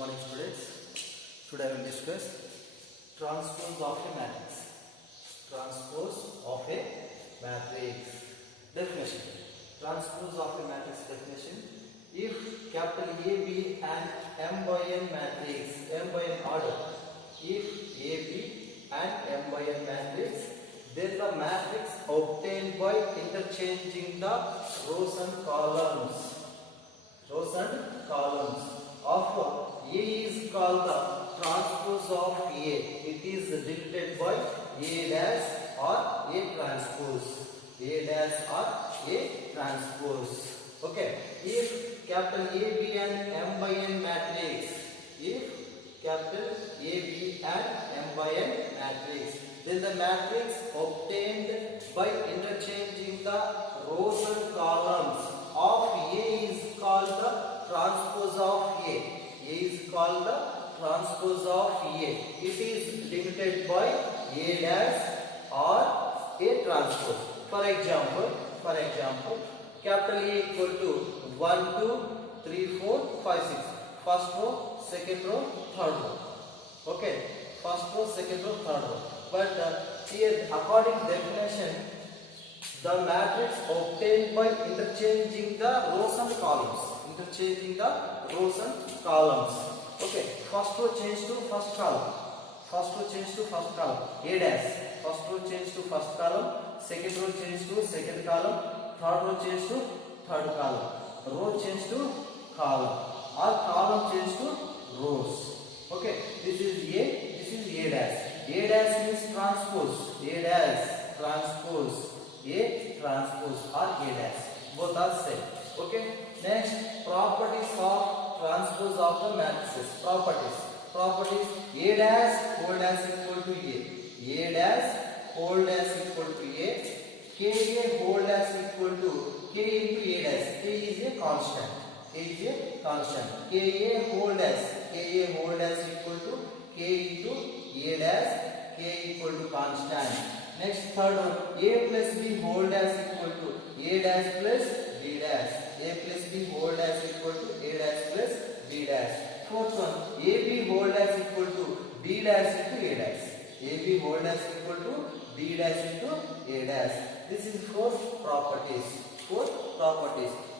morning students. Today I will discuss transpose of a matrix. Transpose of a matrix. Definition. Transpose of a matrix definition. If capital A, B and M by N matrix, M by N order. If A, B and M by N matrix, then the matrix obtained by interchanging the rows and columns. Rows and columns of A is called the transpose of A. It is denoted by A dash or A transpose. A dash or A transpose. Okay. If capital A, B and M by N matrix, if capital A, B and M by N matrix, then the matrix obtained by interchanging the rows and columns of A is called the transpose of A. A is called the transpose of A. It is limited by A dash or A transpose. For example, capital A equal to 1, 2, 3, 4, 5, 6. First row, second row, third row. Okay, first row, second row, third row. But here, according to definition, the matrix obtained by interchanging the rows and columns. Interchanging the rows and columns. Okay, first row change to first column. First row change to first column. A dash. First row change to first column. Second row change to second column. Third row change to third column. Row change to column. Or column change to rows. Okay, this is A. This is A dash. A dash means transpose. A dash transpose. A transpose or A dash. Both are same. Okay. Next, properties of transpose of the matrices. Properties. A dash whole dash equal to A. A dash whole dash equal to A. Ka whole dash equal to K into A dash. K is a constant. K is a constant. Ka whole dash equal to K into A dash. K equal to constant. Next, third one, A plus B whole dash equal to A dash plus B dash. A plus B whole dash equal to A dash plus B dash. Fourth one, AB whole dash equal to B dash into A dash. AB whole dash equal to B dash into A dash. This is four properties.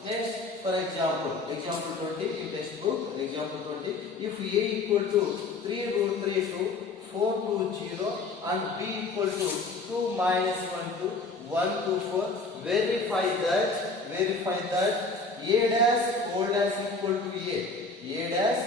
Next, for example 20 in textbook, example 20. If A equal to 3 root 3 2, 4 2 0 and B equal to 2 minus 1 2, 1 2 4, verify that A dash whole dash equal to A dash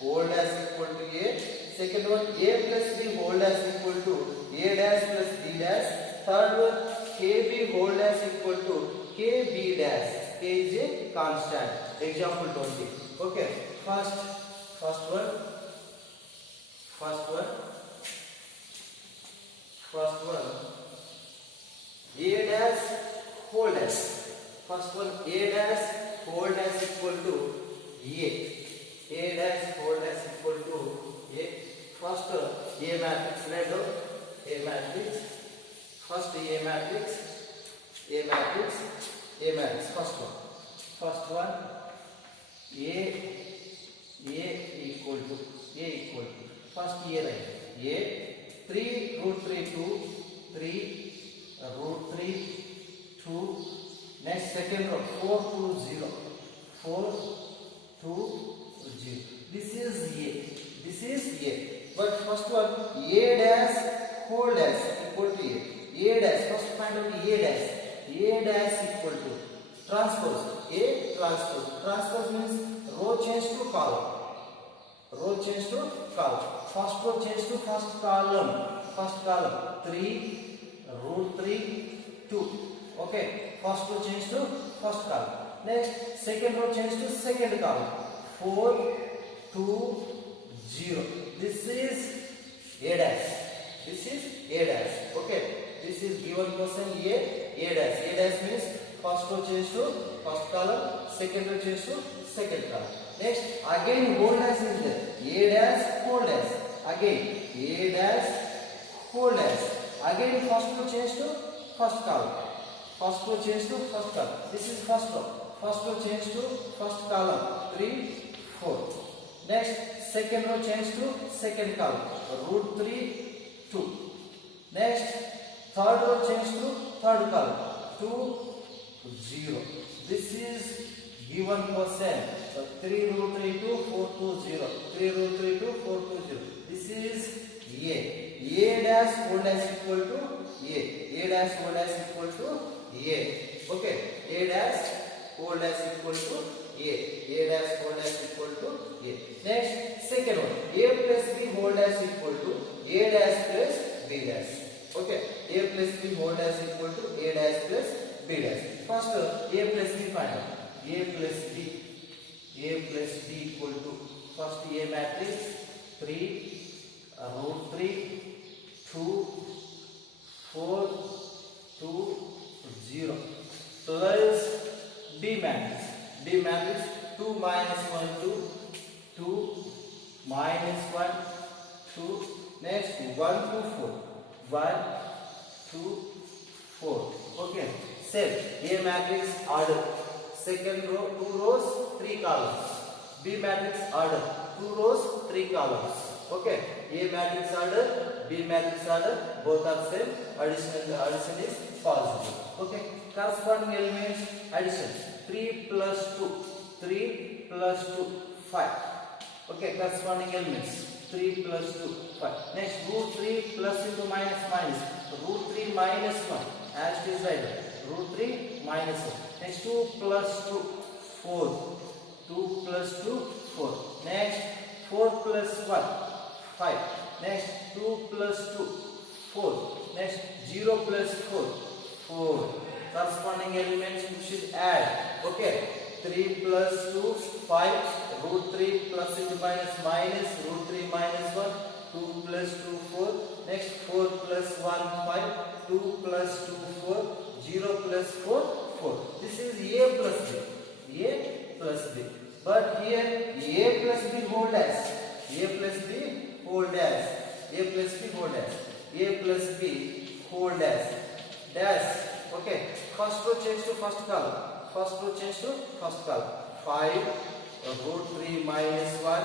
whole dash equal to A. Second one, A plus B whole dash equal to A dash plus B dash. Third one, KB whole dash equal to KB dash. K is a constant. Example 20. Okay, first one, A dash whole dash. First one, A dash whole dash equal to A. A dash whole dash equal to A. First A matrix, write down A matrix. First A matrix. First one A equal to first A right. A 3 root 3 2, 3 root 3 2. Next second row 4 2 0, 4 2 0. This is A. But first one A dash whole dash equal to A dash. First find out A dash. A dash equal to transpose. A transpose. Transpose means row change to column. First row change to first column. 3 root 3 2. Okay. First row change to first column. Next, second row change to second column. 4 2 0. This is A dash. Okay. This is given question A dash. A dash means first row change to first column, second row change to second column. Next, again whole dash is there. A dash whole dash. Again A dash whole dash. Again first row change to first column. First row change to first column. This is first row. First row change to first column. 3 4. Next second row change to second column, root 3 2. Next third row change to third column, 2 0. This is given question. So 3 root 3 2 4 2 0. 3 root 3 2 4 2 0. This is A. A dash O dash equal to A. A dash O dash equal to A. Okay. A dash O dash equal to A. A dash O dash equal to A. Next second one. A plus B whole dash equal to A dash plus B dash. Okay. A plus B whole dash equal to A dash plus B dash. First A plus B find out. A plus B. A plus B equal to first A matrix 3 root 3 2 4 2 0 plus D matrix. D matrix 2 minus 1 2 2 minus 1 2. Next 1 2 4 1 2 4. Okay. Same A matrix order. Second row 2 rows 3 columns. B matrix order 2 rows 3 columns. Okay. A matrix order, B matrix order, both are same. Addition is possible. Okay. Corresponding elements addition 3 plus 2 5. Okay. Corresponding elements 3 plus 2 5. Next root 3 plus into minus minus, root 3 minus 1 as it is right there. Root 3 minus 1. Next 2 plus 2 4. 2 plus 2 4. Next 4 plus 1 5. Next 2 plus 2 4. Next 0 plus 4 4. Corresponding elements you should add. Okay. 3 plus 2 5. Root 3 plus into minus minus, root 3 minus 1. 2 plus 2 4. Next 4 plus 1 5. 2 plus 2 4. 0 plus 4 4. This is A plus B. A plus B. But here A plus B whole dash. A plus B whole dash. A plus B whole dash. A plus B whole dash. Dash. Okay. First row change to first column. First row change to first column. 5 root 3 minus 1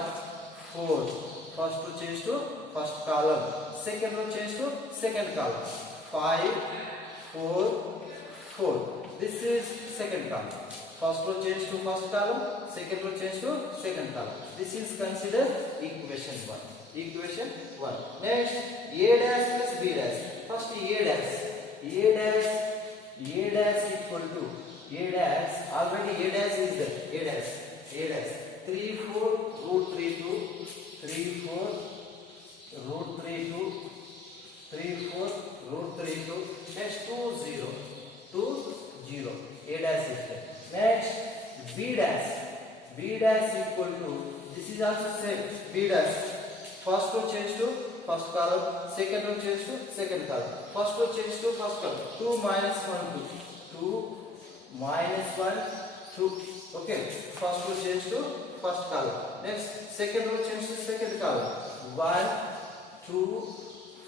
4. First row change to first column. Second row change to second column. 5 4 4. This is second column. First row change to first column, second row change to second column. This is considered equation 1. Equation 1. Next, A dash plus B dash. First A dash. A dash equal to A dash. Already A dash is there. A dash. 3 4 root 3 2. 3 4 root 3 2. 3 4 root 3 2. Next 2 0. 2 0. A dash is there. Next B dash. B dash equal to, this is also same. B dash. First row change to first column. Second row change to second column. First row change to first column. 2 minus 1 2. 2 minus 1 2. Okay. First row change to first column. Next second row change to second column. 1 2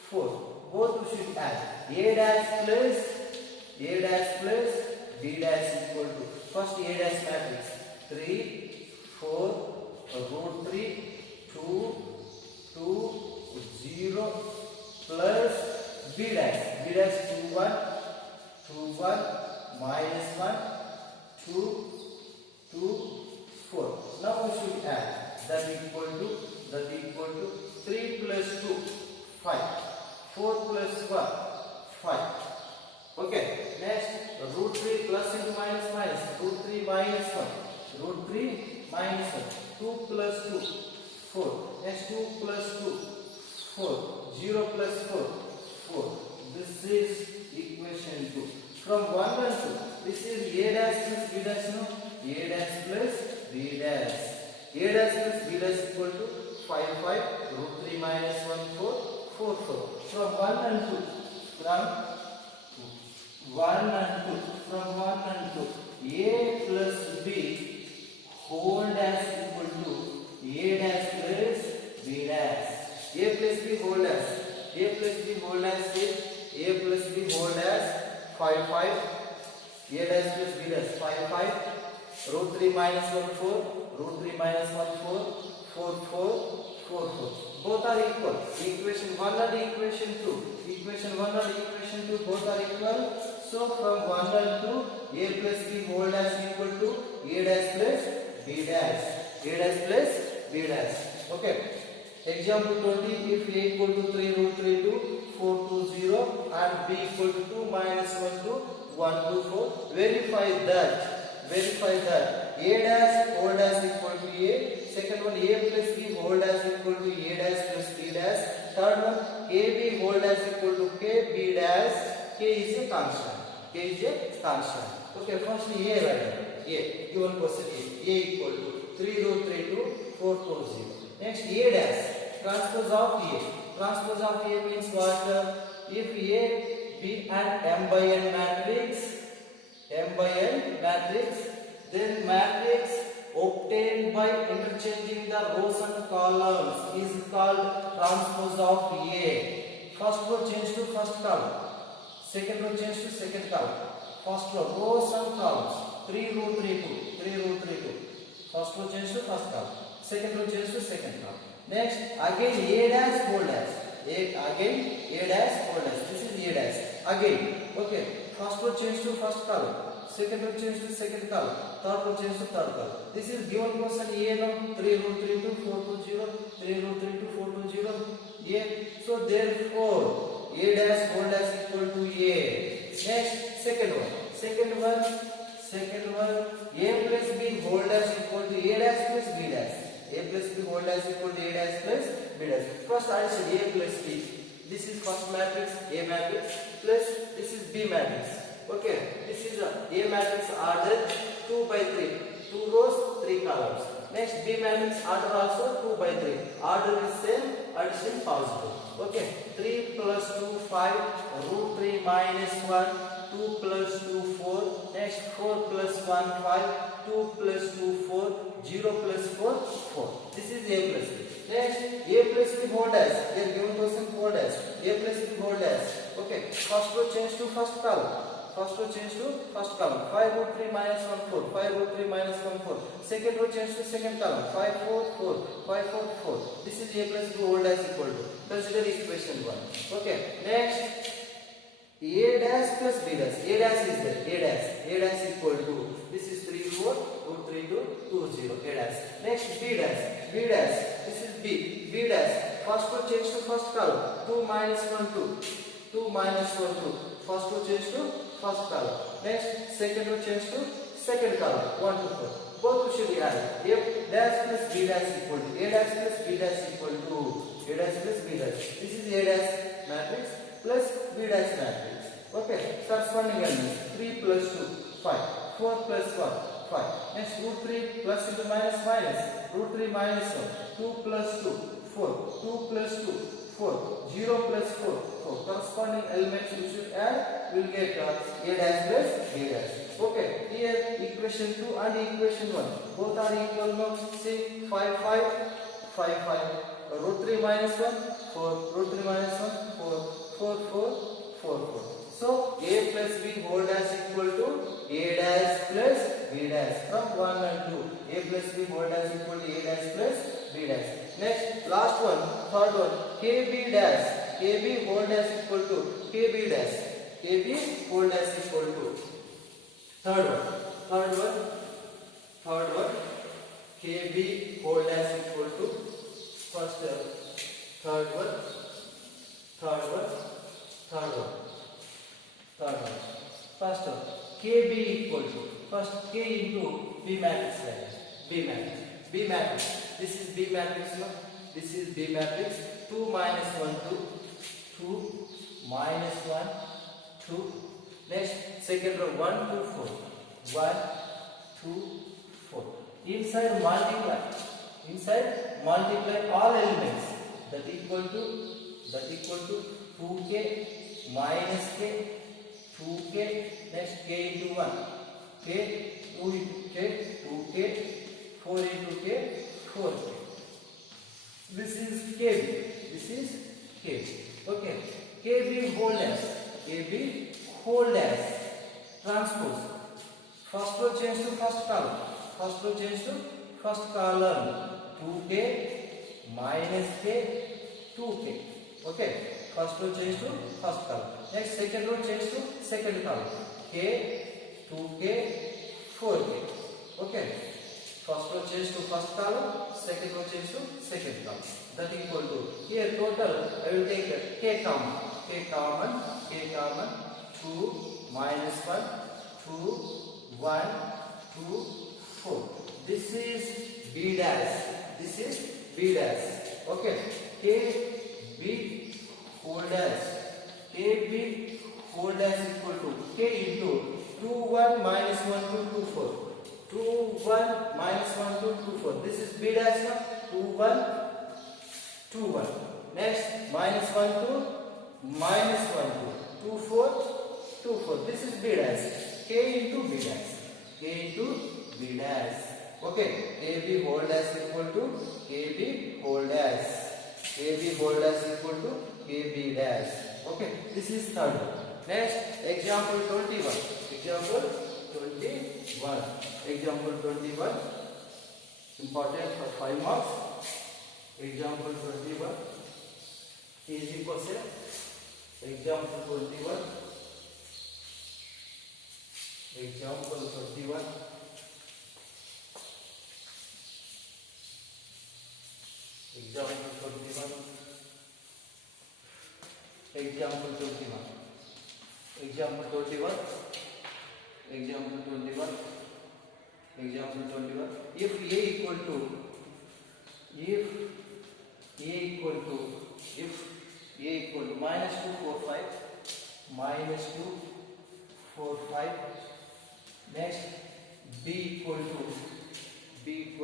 4. Both we should add. A dash plus B dash equal to, first A dash matrix 3 4 root 3 2 2 0 plus B dash 2 1 minus 1 2 2 4. Now we should add that equal to 3 plus 2 5. 4 plus 1 5. Okay. Next root 3 plus into minus minus, root 3 minus 1. Root 3 minus 1. 2 plus 2 4. Next 2 plus 2 4. 0 plus 4 4. This is equation 2. From 1 and 2, this is A dash plus B dash. No, A dash plus B dash. A dash plus B dash equal to 5 5. Root 3 minus 1 4 4 4. From 1 and 2, from 1 and 2, A plus B whole dash equal to A dash plus B dash. A plus B whole dash. A plus B whole dash is A plus B whole dash 5 5. A dash plus B dash 5 5. Root 3 minus 1 4. Root 3 minus 1 4 4 4 4 4. Both are equal. Equation 1 and equation 2. Equation 1 and equation 2 both are equal. So from 1 and 2, a plus b whole dash equal to a dash plus b dash. A dash plus b dash. Okay. Example 20, if a equal to 3 root 3 to 4 to 0 and b equal to 2 minus 1 to 1 to 4, verify that a dash whole dash equal to a, second one a plus b whole dash equal to a dash plus b dash, third one kb whole dash equal to k b dash, k is a constant. Okay, first a right, a given question a equal to 3 root 3 to 4 to 0. Next a dash, transpose of a means what? If a be an m by n matrix, then matrix obtained by interchanging the rows and columns is called transpose of A. First row change to first column, second row change to second column. First row rows and columns 3 root 3 2. First row change to first column, second row change to second column. Next again a dash whole dash. Again a dash whole dash. This is a dash. Again, okay. First row change to first column, second row change to second column, third row change to third column. This is given question A now. 3 root 3 to 4 to 0, 3 root 3 to 4 to 0. A. So therefore a dash whole dash equal to a. Next second one. A plus b whole dash equal to a dash plus b dash. A plus b whole dash equal to a dash plus b dash. First addition a plus b. This is first matrix A matrix plus this is B matrix. Okay, this is a matrix order 2 by 3, 2 rows 3 columns. Next B matrix order also 2 by 3. Order is same, addition possible. Okay, 3 plus 2 5, root 3 minus 1, 2 plus 2 4. Next 4 plus 1 5, 2 plus 2 4, 0 plus 4 4. This is A plus B. Next a plus b whole dash. Here given question whole dash. A plus b whole dash. Okay. First row change to first column. 5 root 3 minus 1 4. 5 root 3 minus 1 4. Second row change to second column. 5 4 4. 5 4 4. This is a plus b whole dash equal to. Consider equation 1. Okay. Next a dash plus b dash. A dash is there. A dash equal to. This is 3 4 root 3 to 2 0. A dash. Next b dash. This is b dash. First row change to first column. 2 minus 1 2. 2 minus 1 2. First row change to first column. Next second row change to second column. 1 to 4. Both should be added. A dash plus b dash equal to. A dash plus b dash equal to. A dash plus b dash. This is a dash matrix plus b dash matrix. Okay. Corresponding elements 3 plus 2 5. 4 plus 1 5. Next root 3 plus into minus. Root 3 minus 1. 2 plus 2 4. 2 plus 2 4. 0 plus 4 4. Corresponding elements we should add. Will get a dash plus b dash. Okay. Here equation 2 and equation 1 both are equal now. See 5 5 5 5. Root 3 minus 1 4. Root 3 minus 1 4 4 4 4 4. So a plus b whole dash equal to a dash plus b dash from 1 and 2. A plus b whole dash equal to a dash plus b dash. Next last one, third one, kb dash. Kb whole dash equal to kb dash. Kb whole dash equal to third one, kb whole dash equal to first third one. First one, kb equal to first k into b matrix. B matrix. This is b matrix. No? This is b matrix. 2 minus 1 2. 2 minus 1 2. Next second row 1 2 4. 1 2 4. Inside multiply all elements. That equal to 2k minus k 2k. Next k into 1 k 2 into k 2k 4 into k 4k. This is kb. Okay. kb whole dash transpose. First row change to first column. 2k minus k, 2k. Okay, first row change to first column. Next second row change to second column. K, 2k, 4k. Okay, first row change to first column, second row change to second column. That equal to, here total I will take k common, 2 minus 1, 2, 1, 2, 4. This is B dash. This is B dash. Okay. K B whole dash. K B whole dash equal to K into 2 1 minus 1 2 2 4. 2 1 minus 1 2 2 4. This is B dash now. 2 1 2 1. Next minus 1 2 minus 1 2 2 4 2 4. This is B dash. K into B dash. K into B dash. Okay. KB whole dash equal to KB whole dash. KB whole dash equal to KB dash. Okay. This is third. Next, example 21. Example 21. Example 21. Important for 5 marks. Example 21. Easy question. Example 21. Example 21. Example 21. Example 21. Example 21. Example 21. Example 21. If A equal to minus 2 4 5, minus 2 4 5. Next, B equal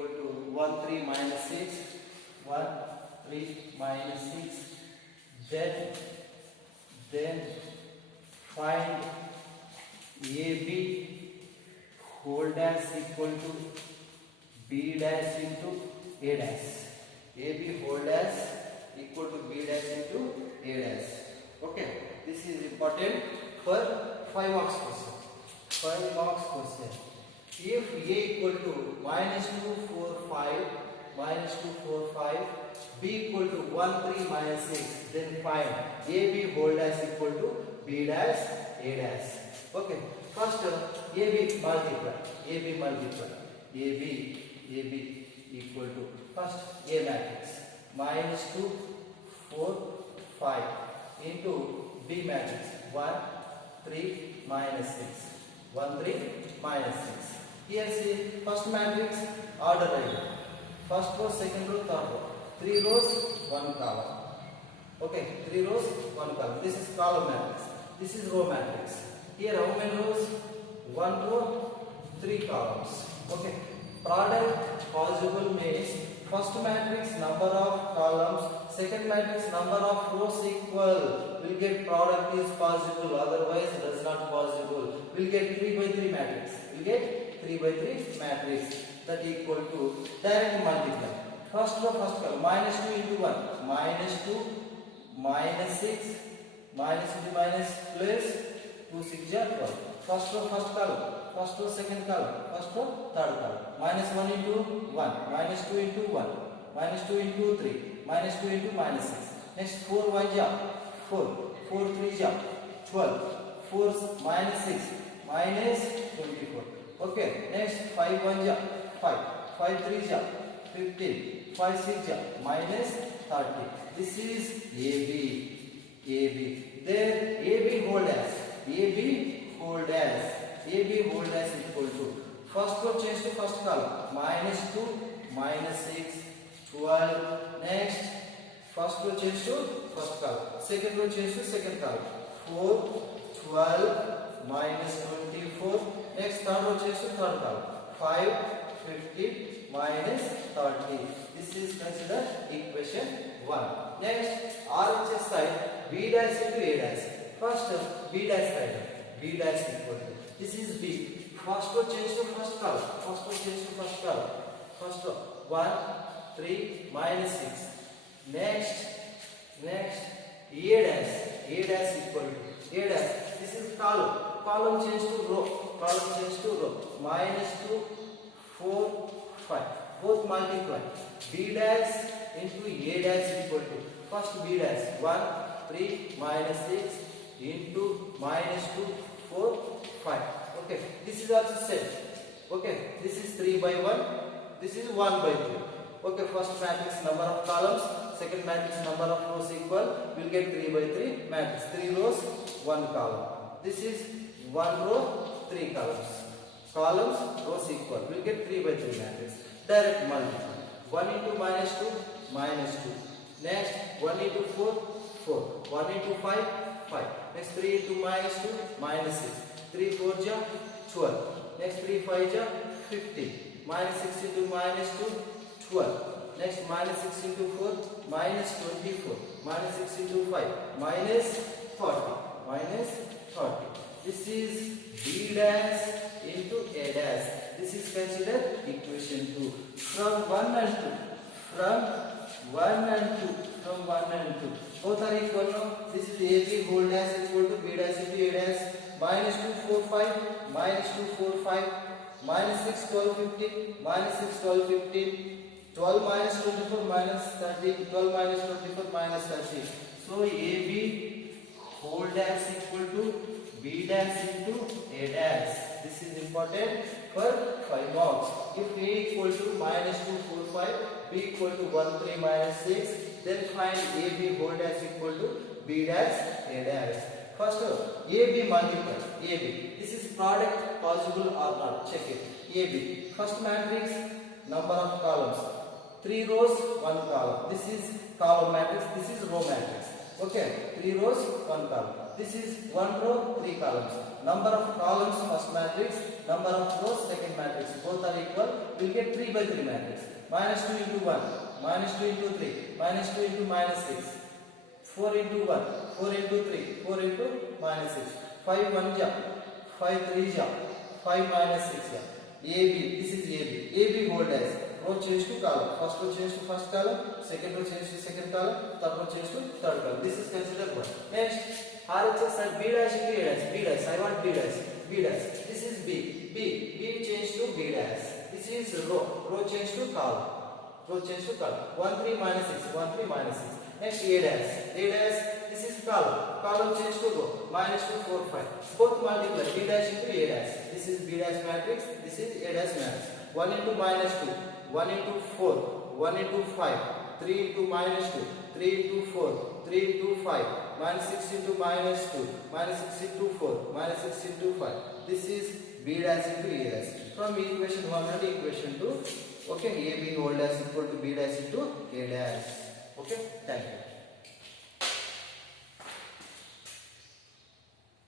to 1 3 minus 6, 1 3 minus 6. Then find AB whole dash equal to B dash into A dash. AB whole dash equal to B dash into A dash. Okay, this is important for 5 marks question. 5 marks question. If A equal to minus 2 4 5, minus 2 4 5, B equal to 1 3 minus 6, then find AB whole dash equal to B dash A dash. Okay, first AB multiply. AB equal to first A matrix minus 2 4 5 into B matrix 1 3 minus 6, 1 3 minus 6. Here see first matrix order right. First row, second row, third row. 3 rows, 1 column. Okay, 3 rows, 1 column. This is column matrix. This is row matrix. Here how many rows? 1 row, 3 columns. Okay. Product possible means first matrix number of columns, second matrix number of rows equal. We'll get product is possible, otherwise it is not possible. We'll get 3 by 3 matrix. We'll get 3 by 3 matrix. That equal to direct multiply. First row, first column, minus 2 into 1, minus 2, minus 6, minus into minus plus 2 6 12. First row, first column, first row, second column, first row, third column. Minus 1 into 1, minus 2 into 1, minus 2 into 3, minus 2 into minus 6. Next 4 y ja 4, 4 3 ja 12, 4 minus 6, minus 24. Okay, next 5 1 ja 5, 5 3 ja 15, 5 6 ja minus 30. This is AB. There AB whole dash equal to first row change to first column, minus 2, minus 6, 12. Next, first row change to first column, second row change to second column, 4, 12, minus 24. Next, third row change to third column, 5, 50, minus 30. This is considered equation 1. Next, RHS side, B dash into A dash. First, B dash side, B dash equal to, this is B. First row change to first column, first row 1, 3, minus 6. Next, A dash equal to, A dash, this is column change to row, minus 2, 4, 5. both multiply. B dash into A dash equal to, first B dash 1 3 minus 6 into minus 2 4 5. Okay, this is also same. Okay, this is 3 by 1, this is 1 by 3. Okay, first matrix number of columns, second matrix number of rows equal, we will get 3 by 3 matrix, 3 rows 1 column. This is 1 row 3 columns. Columns, rows equal, we will get 3 by 3 matrix. Direct multiply. 1 into minus 2 minus 2. Next 1 into 4 4. 1 into 5 5. Next 3 into minus 2 minus 6. 3 4 ja 12. Next 3 5 ja 15. Minus 6 into minus 2 12. Next minus 6 into 4 minus 24. Minus 6 into 5 minus 40. Minus 40. This is B dash into A dash. This is considered equation 2. From 1 and 2. From 1 and 2. From 1 and 2. Both are equal now. This is AB whole dash equal to B dash into A dash. Minus 2 4 5. Minus 2 4 5. Minus 6 12 15. Minus 6 12 15. 12 minus 24 minus 30. 12 minus 24 minus 30. So AB whole dash equal to B dash into A dash. This is important for 5 marks. If A equal to minus 2 4 5, B equal to 1 3 minus 6, then find AB whole dash equal to B dash A dash. First AB multiply. AB. This is product possible or not. Check it. AB. First matrix, number of columns. 3 rows, 1 column. This is column matrix. This is row matrix. Okay. 3 rows, 1 column. This is 1 row, 3 columns. Number of columns, first matrix. Number of rows, second matrix. Both are equal. We will get 3 by 3 matrix. Minus 2 into 1. Minus 2 into 3. Minus 2 into minus 6. 4 into 1. 4 into 3. 4 into minus 6. 5 1 ja. 5 3 ja. 5 minus 6 ja. AB. This is AB. AB whole dash. Row change to column. First row change to first column. Second row change to second column. Third row change to third column. This is considered one. Next, RHS and B dash into A dash. B dash. I want B dash. B dash. This is B. B change to B dash. This is row. Row change to column. Row change to column. 1 3 minus 6. 1 3 minus 6. Next A dash. A dash. This is column. Column change to row. Minus 2 4 5. Both multiply. B dash into A dash. This is B dash matrix. This is A dash matrix. 1 into minus 2. 1 into 4. 1 into 5. 3 into minus 2. 3 into 4. 3 into 5. Minus 6 into minus 2. Minus 6 into 4. Minus 6 into 5. This is B dash into A dash. From equation 1 to equation 2. Okay, AB whole dash equal to B dash into A dash. Okay, thank you.